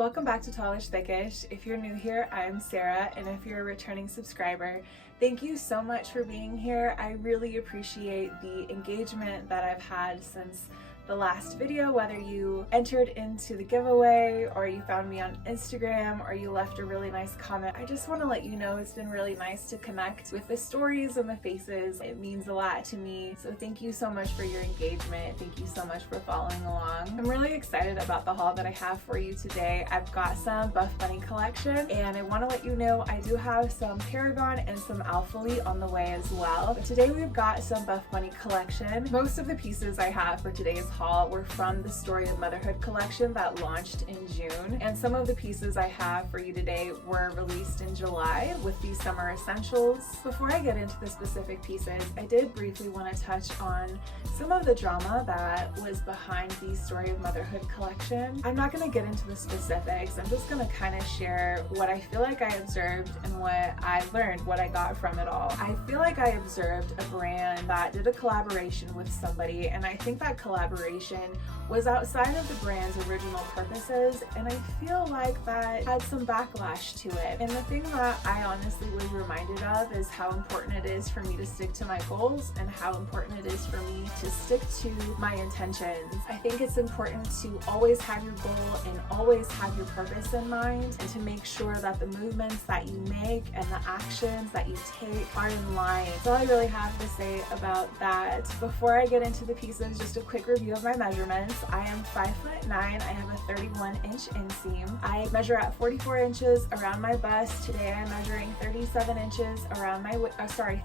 Welcome back to TallishThiccish. If you're new here, I'm Sarah, and if you're a returning subscriber, thank you so much for being here. I really appreciate the engagement that I've had since the last video, whether you entered into the giveaway or you found me on Instagram or you left a really nice comment. I just want to let you know it's been really nice to connect with the stories and the faces. It means a lot to me. So thank you so much for your engagement. Thank you so much for following along. I'm really excited about the haul that I have for you today. I've got some BuffBunny collection, and I want to let you know I do have some Paragon and some Alphalete on the way as well. But today we've got some BuffBunny collection. Most of the pieces I have for today's haul were from the Story of Motherhood collection that launched in June, and some of the pieces I have for you today were released in July with the summer essentials. Before I get into the specific pieces, I did briefly want to touch on some of the drama that was behind the Story of Motherhood collection. I'm not going to get into the specifics. I'm just going to kind of share what I feel like I observed and what I learned, what I got from it all. I feel like I observed a brand that did a collaboration with somebody, and I think that collaboration was outside of the brand's original purposes, and I feel like that had some backlash to it. And the thing that I honestly was reminded of is how important it is for me to stick to my goals and how important it is for me to stick to my intentions. I think it's important to always have your goal and always have your purpose in mind, and to make sure that the movements that you make and the actions that you take are in line. That's all I really have to say about that. Before I get into the pieces, just a quick review of my measurements. I am 5'9". I have a 31-inch inseam. I measure at 44 inches around my bust. Today I'm measuring 37 inches around my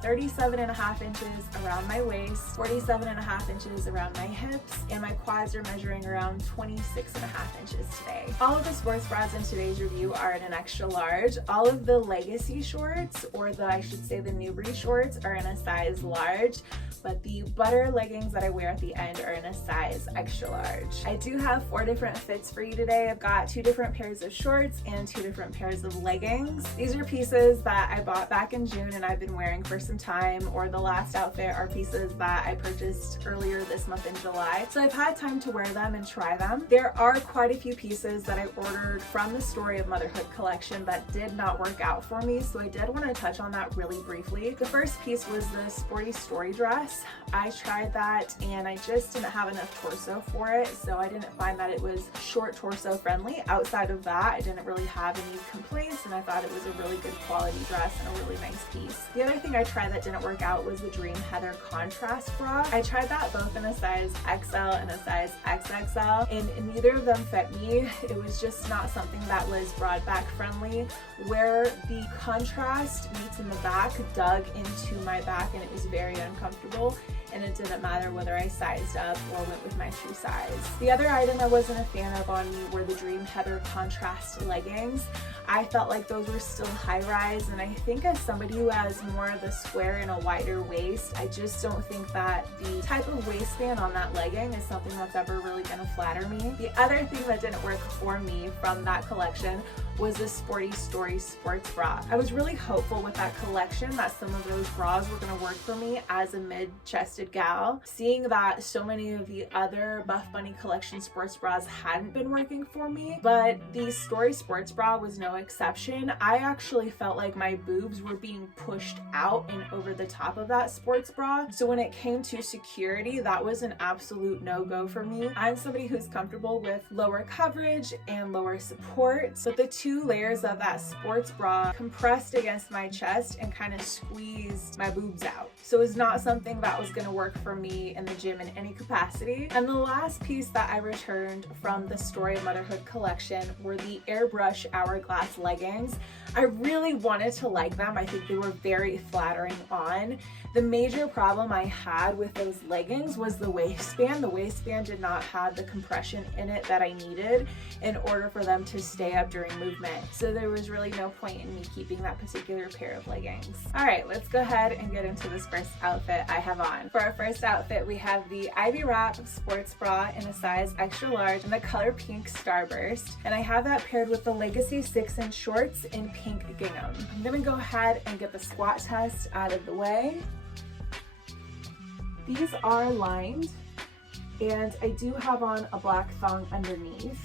37 and a half inches around my waist, 47 and a half inches around my hips, and my quads are measuring around 26 and a half inches today. All of the sports bras in today's review are in an extra large. All of the Legacy shorts, or I should say the Newbury shorts, are in a size large, but the butter leggings that I wear at the end are in a size extra large. I do have 4 different fits for you today. I've got 2 different pairs of shorts and 2 different pairs of leggings. These are pieces that I bought back in June and I've been wearing for some time, or the last outfit are pieces that I purchased earlier this month in July. So I've had time to wear them and try them. There are quite a few pieces that I ordered from the Story of Motherhood collection that did not work out for me, so I did want to touch on that really briefly. The first piece was the sporty story dress. I tried that and I just didn't have enough torso for it, so I didn't find that it was short torso friendly. Outside of that, I didn't really have any complaints, and I thought it was a really good quality dress and a really nice piece. The other thing I tried that didn't work out was the Dream Heather contrast bra. I tried that both in a size XL and a size XXL, and neither of them fit me. It was just not something that was broad back friendly. Where the contrast meets in the back dug into my back, and it was very uncomfortable, and it didn't matter whether I sized up or went with my shoe size. The other item I wasn't a fan of on me were the Dream Heather contrast leggings. I felt like those were still high rise, and I think as somebody who has more of the square and a wider waist, I just don't think that the type of waistband on that legging is something that's ever really gonna flatter me. The other thing that didn't work for me from that collection was the Sporty Story sports bra. I was really hopeful with that collection that some of those bras were gonna work for me as a mid-chested gal. Seeing that so many of the other BuffBunny collection sports bras hadn't been working for me, but the Story sports bra was no exception. I actually felt like my boobs were being pushed out and over the top of that sports bra. So when it came to security, that was an absolute no-go for me. I'm somebody who's comfortable with lower coverage and lower support, but the 2 layers of that sports bra compressed against my chest and kind of squeezed my boobs out. So it's not something that was going to work for me in the gym in any capacity. And the last piece that I returned from the Story of Motherhood collection were the Airbrush Hourglass leggings. I really wanted to like them. I think they were very flattering on. The major problem I had with those leggings was the waistband. The waistband did not have the compression in it that I needed in order for them to stay up during movement. So there was really no point in me keeping that particular pair of leggings. All right, let's go ahead and get into this first outfit I have on. For our first outfit, we have the Ivy Wrap sports bra in a size extra large in the color pink Starburst. And I have that paired with the Legacy 6-inch shorts in pink Gingham. I'm gonna go ahead and get the squat test out of the way. These are lined, and I do have on a black thong underneath.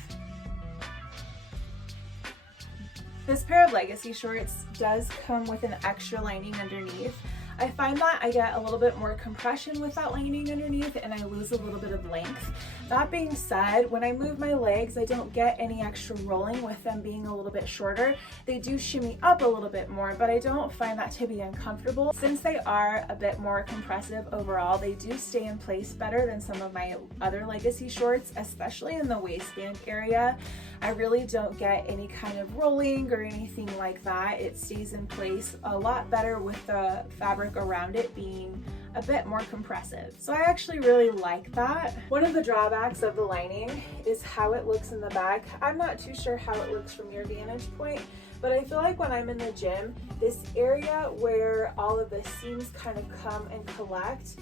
This pair of Legacy shorts does come with an extra lining underneath. I find that I get a little bit more compression with that lining underneath and I lose a little bit of length. That being said, when I move my legs, I don't get any extra rolling with them being a little bit shorter. They do shimmy up a little bit more, but I don't find that to be uncomfortable. Since they are a bit more compressive overall, they do stay in place better than some of my other Legacy shorts, especially in the waistband area. I really don't get any kind of rolling or anything like that. It stays in place a lot better with the fabric around it being a bit more compressive. So I actually really like that. One of the drawbacks of the lining is how it looks in the back. I'm not too sure how it looks from your vantage point, but I feel like when I'm in the gym, this area where all of the seams kind of come and collect,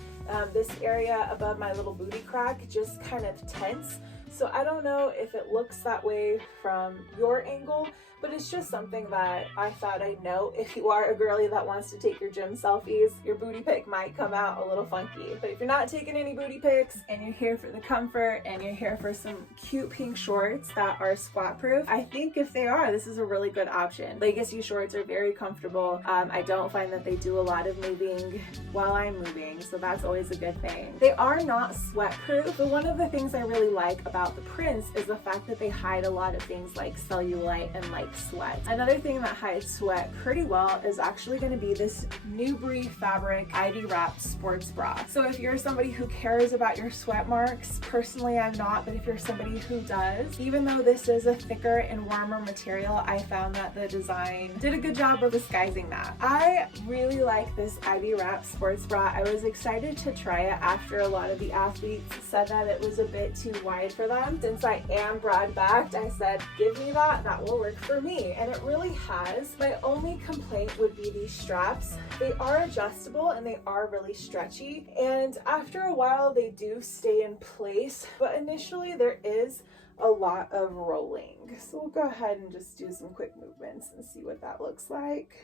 this area above my little booty crack just kind of tense. So I don't know if it looks that way from your angle, but it's just something that I thought I'd note. If you are a girly that wants to take your gym selfies, your booty pic might come out a little funky. But if you're not taking any booty pics and you're here for the comfort and you're here for some cute pink shorts that are squat proof, I think if they are, this is a really good option. Legacy shorts are very comfortable. I don't find that they do a lot of moving while I'm moving, so that's always a good thing. They are not sweat proof, but one of the things I really like about the prints is the fact that they hide a lot of things like cellulite and like sweat. Another thing that hides sweat pretty well is actually going to be this Newbury fabric Ivy wrapped sports bra. So if you're somebody who cares about your sweat marks, personally I'm not, but if you're somebody who does, even though this is a thicker and warmer material, I found that the design did a good job of disguising that. I really like this Ivy wrapped sports bra. I was excited to try it after a lot of the athletes said that it was a bit too wide for them. Since I am broad backed, I said, give me that, that will work for me. And it really has. My only complaint would be these straps. They are adjustable and they are really stretchy. And after a while, they do stay in place. But initially there is a lot of rolling. So we'll go ahead and just do some quick movements and see what that looks like.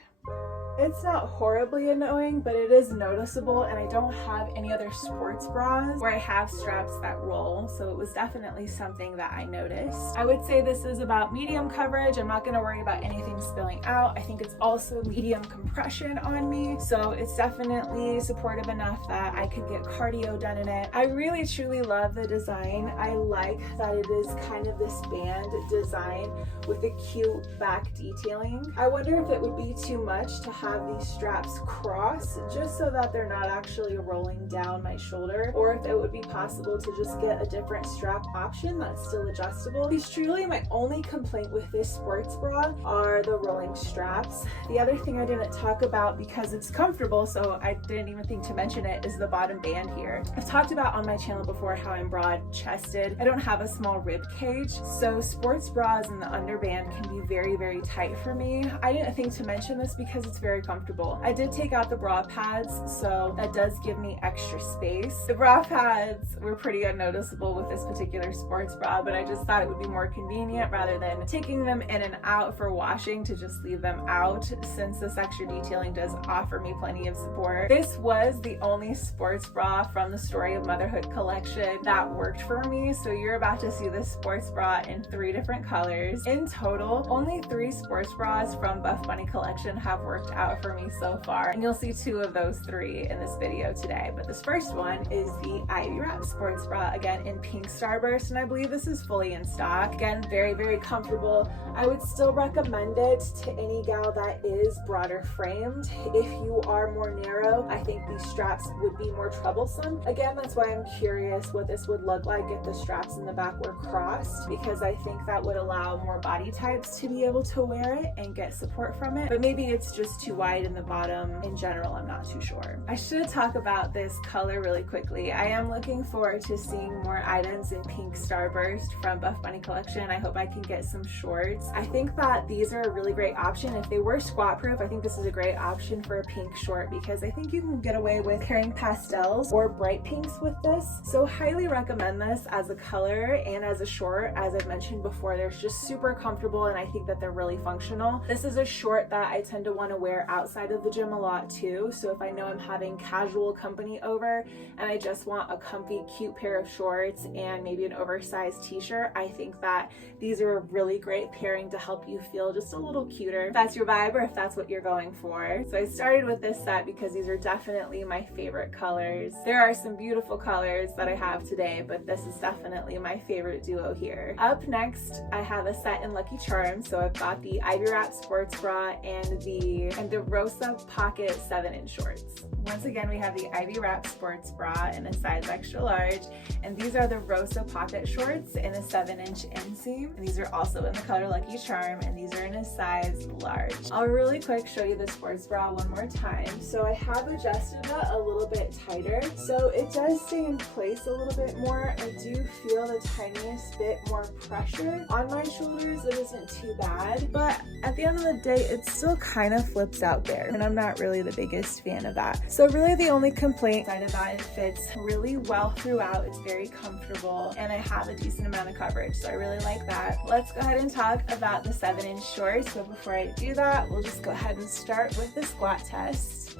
It's not horribly annoying, but it is noticeable, and I don't have any other sports bras where I have straps that roll, so it was definitely something that I noticed. I would say this is about medium coverage. I'm not going to worry about anything spilling out. I think it's also medium compression on me, so it's definitely supportive enough that I could get cardio done in it. I really truly love the design. I like that it is kind of this band design with a cute back detailing. I wonder if it would be too much to have these straps cross just so that they're not actually rolling down my shoulder, or if it would be possible to just get a different strap option that's still adjustable. Because truly my only complaint with this sports bra are the rolling straps. The other thing I didn't talk about because it's comfortable, so I didn't even think to mention it, is the bottom band here. I've talked about on my channel before how I'm broad chested. I don't have a small rib cage, so sports bras in the underband can be very, very tight for me. I didn't think to mention this because it's very comfortable. I did take out the bra pads, so that does give me extra space. The bra pads were pretty unnoticeable with this particular sports bra, but I just thought it would be more convenient rather than taking them in and out for washing to just leave them out, since this extra detailing does offer me plenty of support. This was the only sports bra from the Story of Motherhood collection that worked for me, so you're about to see this sports bra in 3 different colors. In total, only 3 sports bras from BuffBunny collection have worked out for me so far, and you'll see 2 of those 3 in this video today. But this first one is the Ivy Wrap sports bra, again in pink Starburst, and I believe this is fully in stock. Again, very, very comfortable. I would still recommend it to any gal that is broader framed. If you are more narrow, I think these straps would be more troublesome. Again, that's why I'm curious what this would look like if the straps in the back were crossed, because I think that would allow more body types to be able to wear it and get support from it. But maybe it's just too wide in the bottom. In general, I'm not too sure. I should talk about this color really quickly. I am looking forward to seeing more items in pink Starburst from BuffBunny collection. I hope I can get some shorts. I think that these are a really great option. If they were squat proof, I think this is a great option for a pink short, because I think you can get away with pairing pastels or bright pinks with this. So highly recommend this as a color and as a short. As I've mentioned before, they're just super comfortable, and I think that they're really functional. This is a short that I tend to want to wear outside of the gym a lot too. So if I know I'm having casual company over and I just want a comfy, cute pair of shorts and maybe an oversized t-shirt, I think that these are a really great pairing to help you feel just a little cuter, if that's your vibe or if that's what you're going for. So I started with this set because these are definitely my favorite colors. There are some beautiful colors that I have today, but this is definitely my favorite duo here. Up next, I have a set in Lucky Charms. So I've got the Ivy Wrap Sports Bra and the Rosa Pocket 7-inch shorts. Once again, we have the Ivy Wrap Sports Bra in a size extra large, and these are the Rosa Pocket shorts in a 7-inch inseam. And these are also in the color Lucky Charm, and these are in a size large. I'll really quick show you the sports bra one more time. So I have adjusted that a little bit tighter, so it does stay in place a little bit more. I do feel the tiniest bit more pressure on my shoulders. It isn't too bad, but at the end of the day, it still kind of flips out there, and I'm not really the biggest fan of that. So really the only complaint is that it fits really well throughout. It's very comfortable, and I have a decent amount of coverage, so I really like that. Let's go ahead and talk about the 7-inch shorts. So before I do that, we'll just go ahead and start with the squat test.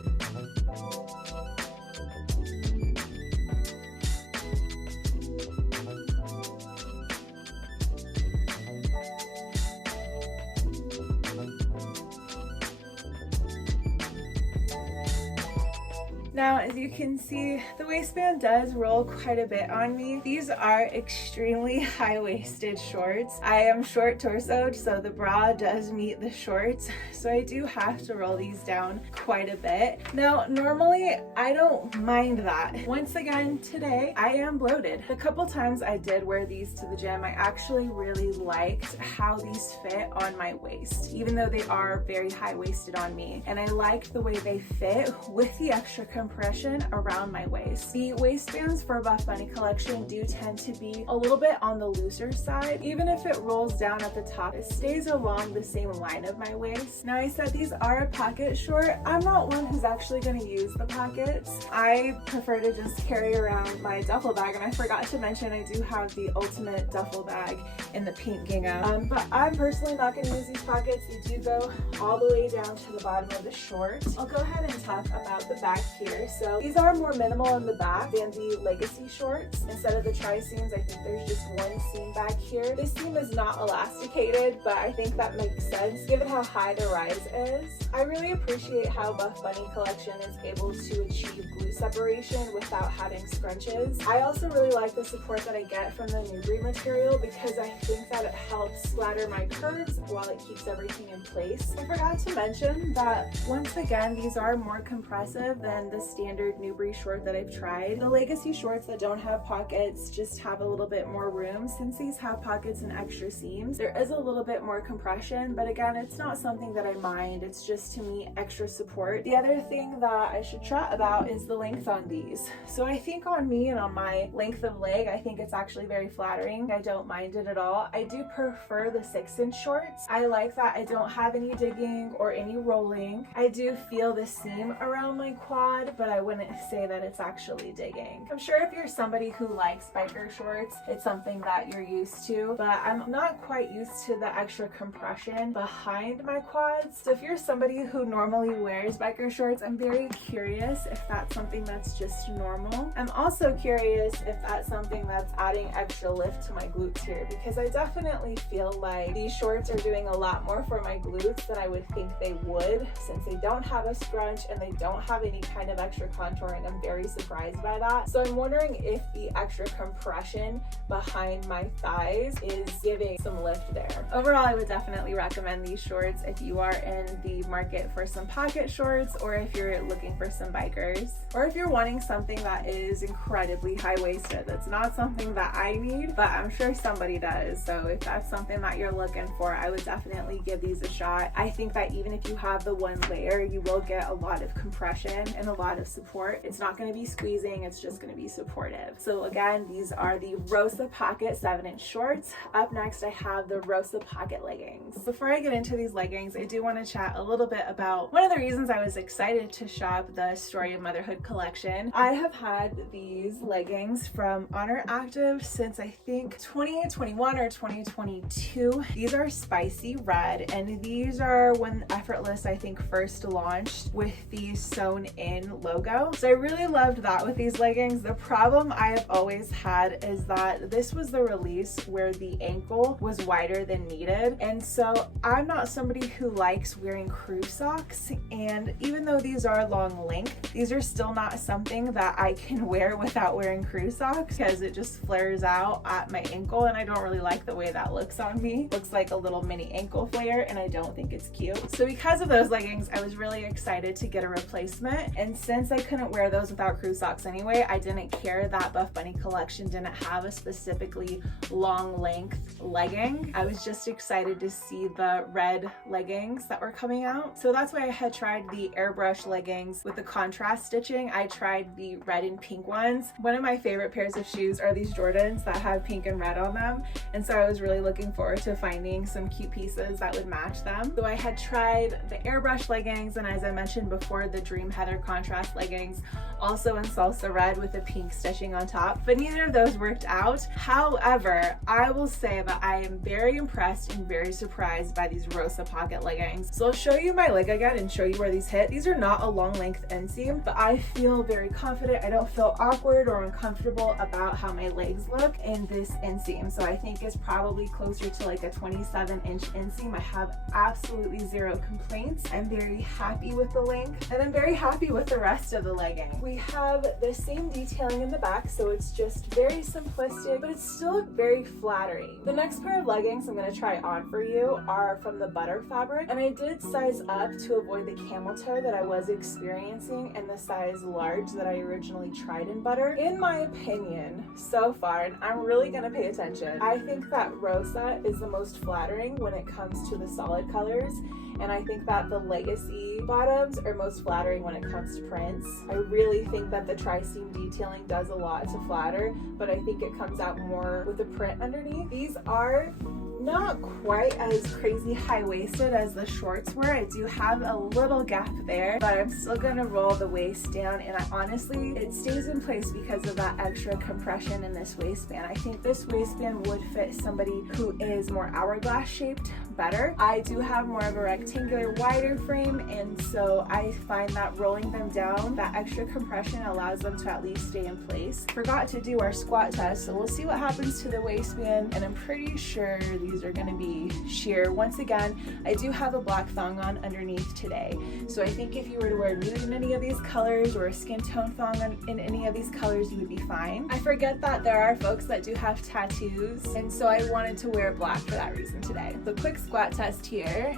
Now, as you can see, the waistband does roll quite a bit on me. These are extremely high-waisted shorts. I am short torsoed, so the bra does meet the shorts, so I do have to roll these down quite a bit. Now, normally I don't mind that. Once again, today I am bloated. The couple times I did wear these to the gym, I actually really liked how these fit on my waist, even though they are very high-waisted on me. And I liked the way they fit with the extra compression around my waist. The waistbands for BuffBunny collection do tend to be a little bit on the looser side. Even if it rolls down at the top, it stays along the same line of my waist. Now, I said these are a pocket short. I'm not one who's actually going to use the pockets. I prefer to just carry around my duffel bag, and I forgot to mention I do have the ultimate duffel bag in the pink gingham. But I'm personally not going to use these pockets. They do go all the way down to the bottom of the short. I'll go ahead and talk about the back here. So these are more minimal in the back than the Legacy shorts. Instead of the tri-seams, I think there's just one seam back here. This seam is not elasticated, but I think that makes sense given how high the rise is. I really appreciate how BuffBunny collection is able to achieve glute separation without having scrunches. I also really like the support that I get from the Nubri material because I think that it helps flatter my curves while it keeps everything in place. I forgot to mention that once again, these are more compressive than the standard Nubri short that I've tried. The Legacy shorts that don't have pockets just have a little bit more room. Since these have pockets and extra seams, there is a little bit more compression, but again, it's not something that I mind. It's just, to me, extra support. The other thing that I should chat about is the length on these. So I think on me and on my length of leg, I think it's actually very flattering. I don't mind it at all. I do prefer the 6-inch shorts. I like that I don't have any digging or any rolling. I do feel the seam around my quad, but I wouldn't say that it's actually digging. I'm sure if you're somebody who likes biker shorts, it's something that you're used to, but I'm not quite used to the extra compression behind my quads. So if you're somebody who normally wears biker shorts, I'm very curious if that's something that's just normal. I'm also curious if that's something that's adding extra lift to my glutes here, because I definitely feel like these shorts are doing a lot more for my glutes than I would think they would, since they don't have a scrunch and they don't have any kind of extra contouring. I'm very surprised by that. So I'm wondering if the extra compression behind my thighs is giving some lift there. Overall, I would definitely recommend these shorts if you are in the market for some pocket shorts, or if you're looking for some bikers, or if you're wanting something that is incredibly high-waisted. That's not something that I need, but I'm sure somebody does. So if that's something that you're looking for, I would definitely give these a shot. I think that even if you have the one layer, you will get a lot of compression and a lot lot of support. It's not going to be squeezing, it's just going to be supportive. So again, these are the Rosa Pocket 7-inch shorts. Up next, I have the Rosa Pocket leggings. Before I get into these leggings, I do want to chat a little bit about one of the reasons I was excited to shop the Story of Motherhood collection. I have had these leggings from Honor Active since I think 2021 or 2022. These are spicy red, and these are when Effortless, I think, first launched with the sewn in logo. So I really loved that with these leggings. The problem I have always had is that this was the release where the ankle was wider than needed, and so I'm not somebody who likes wearing crew socks, and even though these are long length, these are still not something that I can wear without wearing crew socks because it just flares out at my ankle, and I don't really like the way that looks on me. Looks like a little mini ankle flare, and I don't think it's cute. So because of those leggings, I was really excited to get a replacement, and since I couldn't wear those without crew socks anyway, I didn't care that BuffBunny collection didn't have a specifically long length legging. I was just excited to see the red leggings that were coming out. So that's why I had tried the airbrush leggings with the contrast stitching. I tried the red and pink ones. One of my favorite pairs of shoes are these Jordans that have pink and red on them, and so I was really looking forward to finding some cute pieces that would match them. So I had tried the airbrush leggings, and as I mentioned before, the Dream Heather contrast leggings, also in Salsa Red with the pink stitching on top, but neither of those worked out. However, I will say that I am very impressed and very surprised by these Rosa Pocket leggings. So I'll show you my leg again and show you where these hit. These are not a long length inseam, but I feel very confident. I don't feel awkward or uncomfortable about how my legs look in this inseam. So I think it's probably closer to like a 27-inch inseam. I have absolutely zero complaints. I'm very happy with the length, and I'm very happy with the rest of the legging. We have the same detailing in the back, so it's just very simplistic, but it's still very flattering. The next pair of leggings I'm going to try on for you are from the butter fabric, and I did size up to avoid the camel toe that I was experiencing in the size large that I originally tried in butter. In my opinion, so far, and I'm really going to pay attention, I think that Rosa is the most flattering when it comes to the solid colors, and I think that the Legacy bottoms are most flattering when it comes to prints. I really think that the tri-seam detailing does a lot to flatter, but I think it comes out more with the print underneath. These are not quite as crazy high-waisted as the shorts were. I do have a little gap there, but I'm still gonna roll the waist down, and honestly, it stays in place because of that extra compression in this waistband. I think this waistband would fit somebody who is more hourglass shaped better. I do have more of a rectangular, wider frame, and so I find that rolling them down, that extra compression allows them to at least stay in place. Forgot to do our squat test, so we'll see what happens to the waistband, and I'm pretty sure these are going to be sheer. Once again, I do have a black thong on underneath today, so I think if you were to wear nude in any of these colors or a skin tone thong in any of these colors, you would be fine. I forget that there are folks that do have tattoos, and so I wanted to wear black for that reason today. So quick squat test here,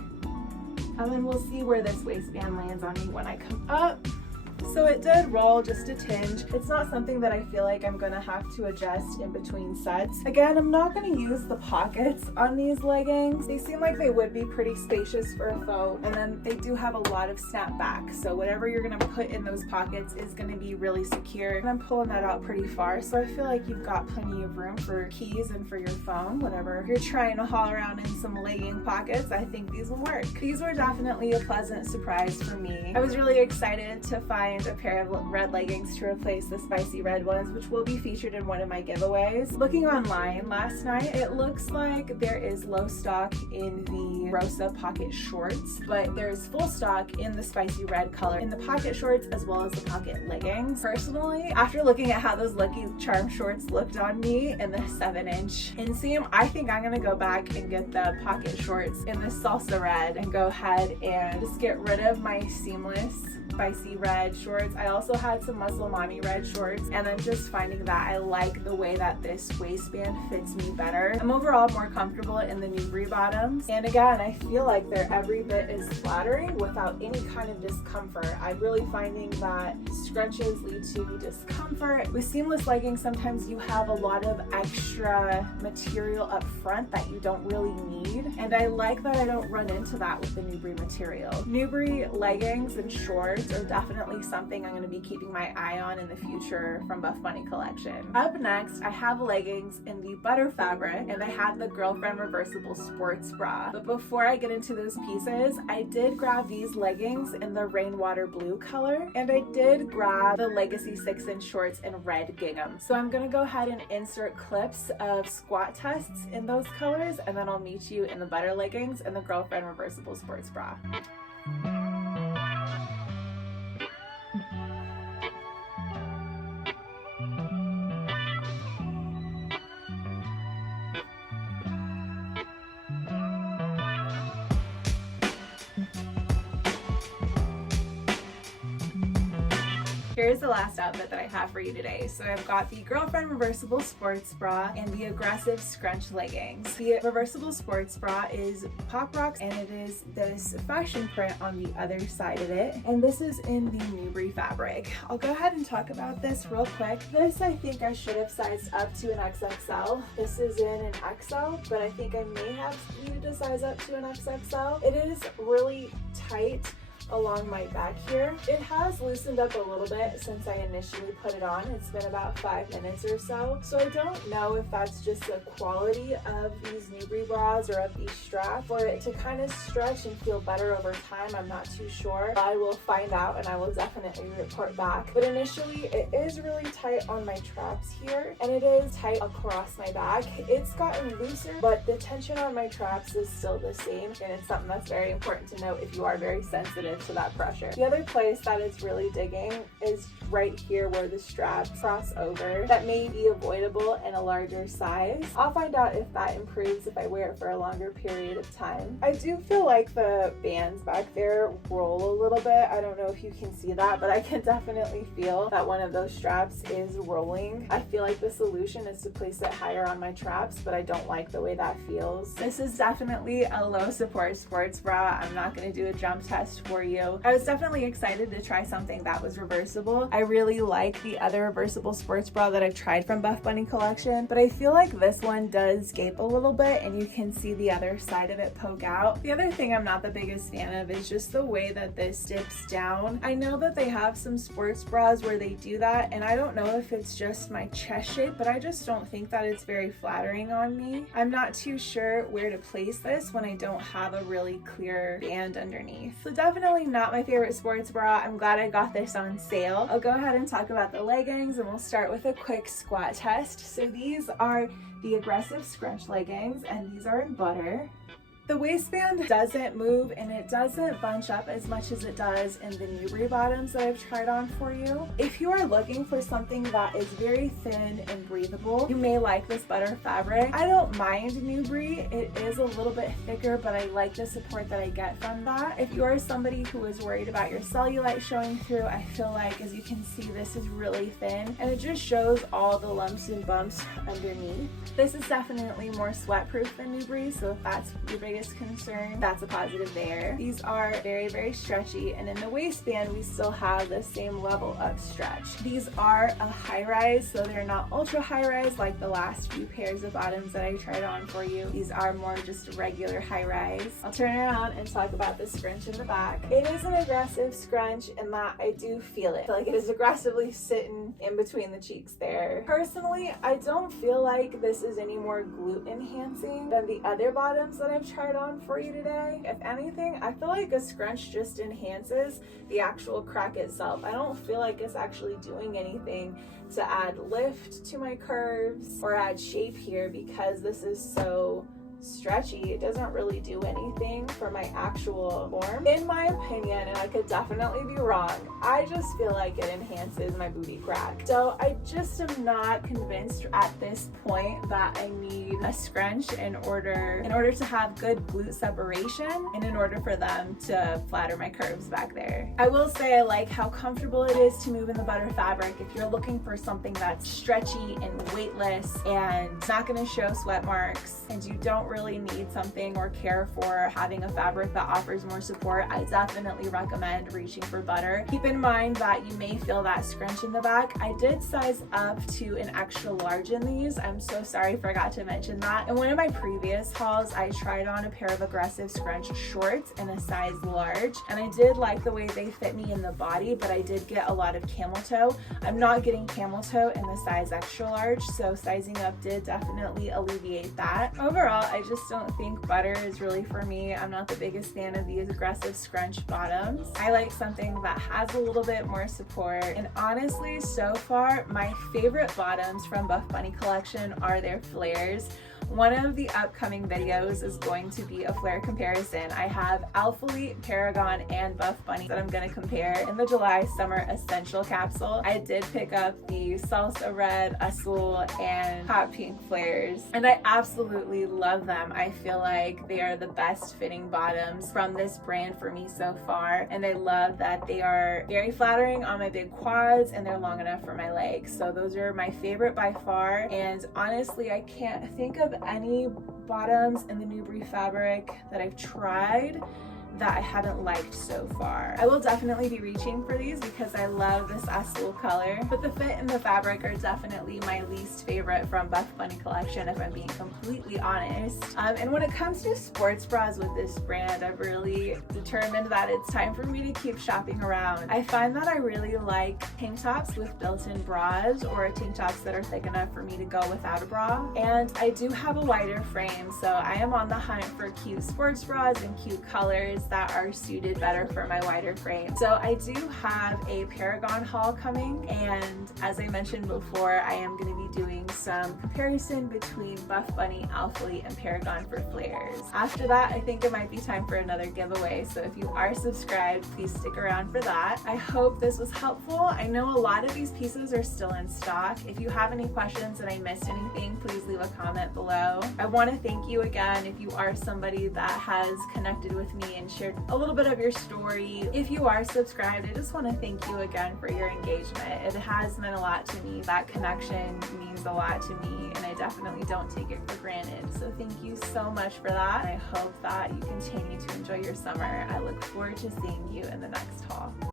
and then we'll see where this waistband lands on me when I come up. So it did roll just a tinge. It's not something that I feel like I'm gonna have to adjust in between sets. Again, I'm not gonna use the pockets on these leggings. They seem like they would be pretty spacious for a faux, and then they do have a lot of snap back. So whatever you're gonna put in those pockets is gonna be really secure. And I'm pulling that out pretty far, so I feel like you've got plenty of room for keys and for your phone, whatever. If you're trying to haul around in some legging pockets, I think these will work. These were definitely a pleasant surprise for me. I was really excited to find a pair of red leggings to replace the spicy red ones, which will be featured in one of my giveaways. Looking online last night, it looks like there is low stock in the Rosa Pocket shorts, but there's full stock in the spicy red color in the pocket shorts as well as the pocket leggings. Personally, after looking at how those Lucky Charm shorts looked on me in the 7-inch inseam, I think I'm gonna go back and get the pocket shorts in the Salsa Red and go ahead and just get rid of my seamless spicy red shorts. I also had some Muscle Mommy red shorts, and I'm just finding that I like the way that this waistband fits me better. I'm overall more comfortable in the Newbury bottoms, and again, I feel like they're every bit as flattering without any kind of discomfort. I'm really finding that scrunches lead to discomfort. With seamless leggings, sometimes you have a lot of extra material up front that you don't really need, and I like that I don't run into that with the Newbury material. Newbury leggings and shorts oversights are definitely something I'm going to be keeping my eye on in the future from BuffBunny collection. Up next, I have leggings in the butter fabric, and I have the Girlfriend Reversible Sports Bra. But before I get into those pieces, I did grab these leggings in the Rainwater Blue color, and I did grab the Legacy 6-inch shorts in red gingham. So I'm going to go ahead and insert clips of squat tests in those colors, and then I'll meet you in the butter leggings and the Girlfriend Reversible Sports Bra. Here's the last outfit that I have for you today. So I've got the Girlfriend Reversible Sports Bra and the aggressive Scrunch leggings. The Reversible Sports Bra is pop rocks, and it is this fashion print on the other side of it. And this is in the Newbury fabric. I'll go ahead and talk about this real quick. This, I think I should have sized up to an XXL. This is in an XL, but I think I may have needed to size up to an XXL. It is really tight along my back here. It has loosened up a little bit since I initially put it on. It's been about 5 minutes or so. So I don't know if that's just the quality of these Newbury bras or of these straps for it to kind of stretch and feel better over time. I'm not too sure. I will find out and I will definitely report back. But initially it is really tight on my traps here, and it is tight across my back. It's gotten looser, but the tension on my traps is still the same, and it's something that's very important to note if you are very sensitive to that pressure. The other place that it's really digging is right here where the straps cross over. That may be avoidable in a larger size. I'll find out if that improves if I wear it for a longer period of time. I do feel like the bands back there roll a little bit. I don't know if you can see that, but I can definitely feel that one of those straps is rolling. I feel like the solution is to place it higher on my traps, but I don't like the way that feels. This is definitely a low support sports bra. I'm not going to do a jump test for you. I was definitely excited to try something that was reversible. I really like the other reversible sports bra that I've tried from BuffBunny collection, but I feel like this one does gape a little bit and you can see the other side of it poke out. The other thing I'm not the biggest fan of is just the way that this dips down. I know that they have some sports bras where they do that, and I don't know if it's just my chest shape, but I just don't think that it's very flattering on me. I'm not too sure where to place this when I don't have a really clear band underneath. So definitely not my favorite sports bra. I'm glad I got this on sale. I'll go ahead and talk about the leggings, and we'll start with a quick squat test. So these are the aggressive Scrunch leggings, and these are in butter. The waistband doesn't move and it doesn't bunch up as much as it does in the Newbury bottoms that I've tried on for you. If you are looking for something that is very thin and breathable, you may like this butter fabric. I don't mind Newbury. It is a little bit thicker, but I like the support that I get from that. If you are somebody who is worried about your cellulite showing through, I feel like, as you can see, this is really thin and it just shows all the lumps and bumps underneath. This is definitely more sweat proof than Newbury, so if that's your biggest concern, that's a positive there. These are very, very stretchy, and in the waistband we still have the same level of stretch. These are a high rise, so they're not ultra high rise like the last few pairs of bottoms that I tried on for you. These are more just a regular high rise. I'll turn around and talk about the scrunch in the back. It is an aggressive scrunch in that I do feel it. I feel like it is aggressively sitting in between the cheeks there. Personally, I don't feel like this is any more glute enhancing than the other bottoms that I've tried on for you today. If anything, I feel like a scrunch just enhances the actual crack itself. I don't feel like it's actually doing anything to add lift to my curves or add shape here because this is so stretchy. It doesn't really do anything for my actual form. In my opinion, and I could definitely be wrong, I just feel like it enhances my booty crack. So I just am not convinced at this point that I need a scrunch in order to have good glute separation and in order for them to flatter my curves back there. I will say I like how comfortable it is to move in the butter fabric. If you're looking for something that's stretchy and weightless and not going to show sweat marks and you don't don't really need something or care for having a fabric that offers more support, I definitely recommend reaching for butter. Keep in mind that you may feel that scrunch in the back. I did size up to an extra large in these. I'm so sorry, I forgot to mention that. In one of my previous hauls, I tried on a pair of aggressive scrunch shorts in a size large, and I did like the way they fit me in the body, but I did get a lot of camel toe. I'm not getting camel toe in the size extra large, so sizing up did definitely alleviate that. Overall, I just don't think butter is really for me. I'm not the biggest fan of these aggressive scrunch bottoms. I like something that has a little bit more support, and honestly, so far, my favorite bottoms from BuffBunny collection are their flares. One of the upcoming videos is going to be a flare comparison. I have Alphalete, Paragon, and BuffBunny that I'm going to compare in the July Summer Essential capsule. I did pick up the Salsa Red, Azul, and Hot Pink flares, and I absolutely love them. I feel like they are the best fitting bottoms from this brand for me so far, and I love that they are very flattering on my big quads and they're long enough for my legs. So those are my favorite by far, and honestly, I can't think of any bottoms in the Newbury fabric that I've tried that I haven't liked so far. I will definitely be reaching for these because I love this Azul color, but the fit and the fabric are definitely my least favorite from BuffBunny collection, if I'm being completely honest. And when it comes to sports bras with this brand, I've really determined that it's time for me to keep shopping around. I find that I really like tank tops with built-in bras, or tank tops that are thick enough for me to go without a bra. And I do have a wider frame, so I am on the hunt for cute sports bras and cute colors that are suited better for my wider frame. So I do have a Paragon haul coming, and as I mentioned before, I am going to be doing some comparison between BuffBunny, Alphalete, and Paragon for flares. After that, I think it might be time for another giveaway, so if you are subscribed, please stick around for that. I hope this was helpful. I know a lot of these pieces are still in stock. If you have any questions and I missed anything, please leave a comment below. I want to thank you again if you are somebody that has connected with me and shared a little bit of your story. If you are subscribed, I just want to thank you again for your engagement. It has meant a lot to me. That connection means a lot to me, and I definitely don't take it for granted. So thank you so much for that. I hope that you continue to enjoy your summer. I look forward to seeing you in the next haul.